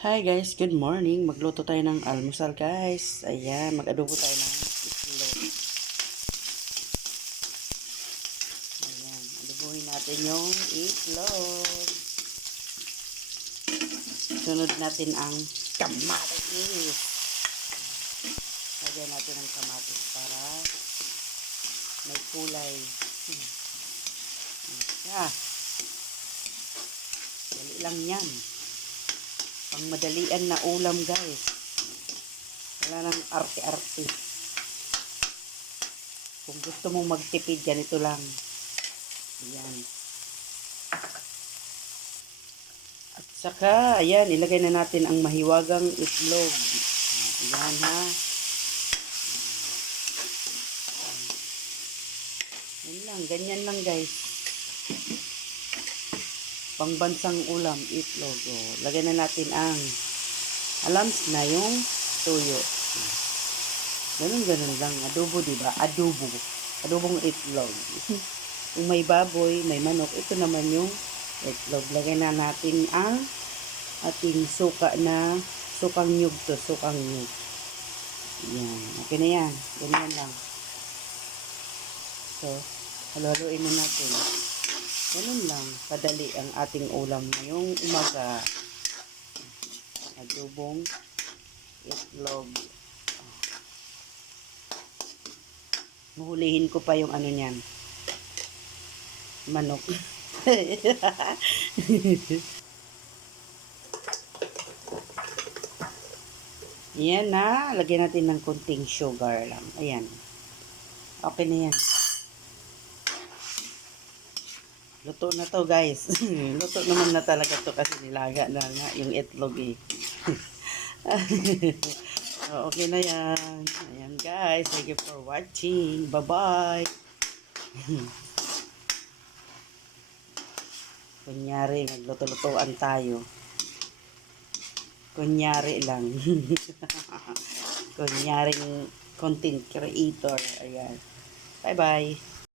Hi guys, good morning. Magluto tayo ng almusal guys. Ayan, mag-adobo tayo ng itlog. Ayan, adobohin natin yung itlog. Sunod natin ang kamatis. Lagyan natin ang kamatis para may kulay. Yeah. Dali lang yan. Pang madalian na ulam guys. Wala nang arte-arte. Kung gusto mong magtipid, ganito lang. Ayan. At saka, ayan, ilagay na natin ang mahiwagang itlog. Ayan ha. Ayan lang, ganyan lang guys. Pangbansang ulam, itlog. O, lagay na natin ang alams na yung tuyo. Ganun lang. Adobo, diba? Adobo. Adobong itlog. Kung may baboy, may manok, ito naman yung itlog. Lagay na natin ang ating sukang nyug to. Sukang nyug. Yan. Okay na yan. Ganyan lang. So, halo-haloin na natin. Ganun lang. Padali ang ating ulam ngayong umaga. Adobong itlog. Huhulihin ko pa yung ano niyan. Manok. Yan na. Lagyan natin ng konting sugar lang. Ayan. Okay na yan. Luto na to guys. Luto naman na talaga to kasi nilaga na nga yung itlog eh. So, okay na yan. Ayan guys. Thank you for watching. Bye-bye. Kunyari, nagluto-lutoan tayo. Kunyari lang. Kunyaring content creator. Ayan. Bye-bye.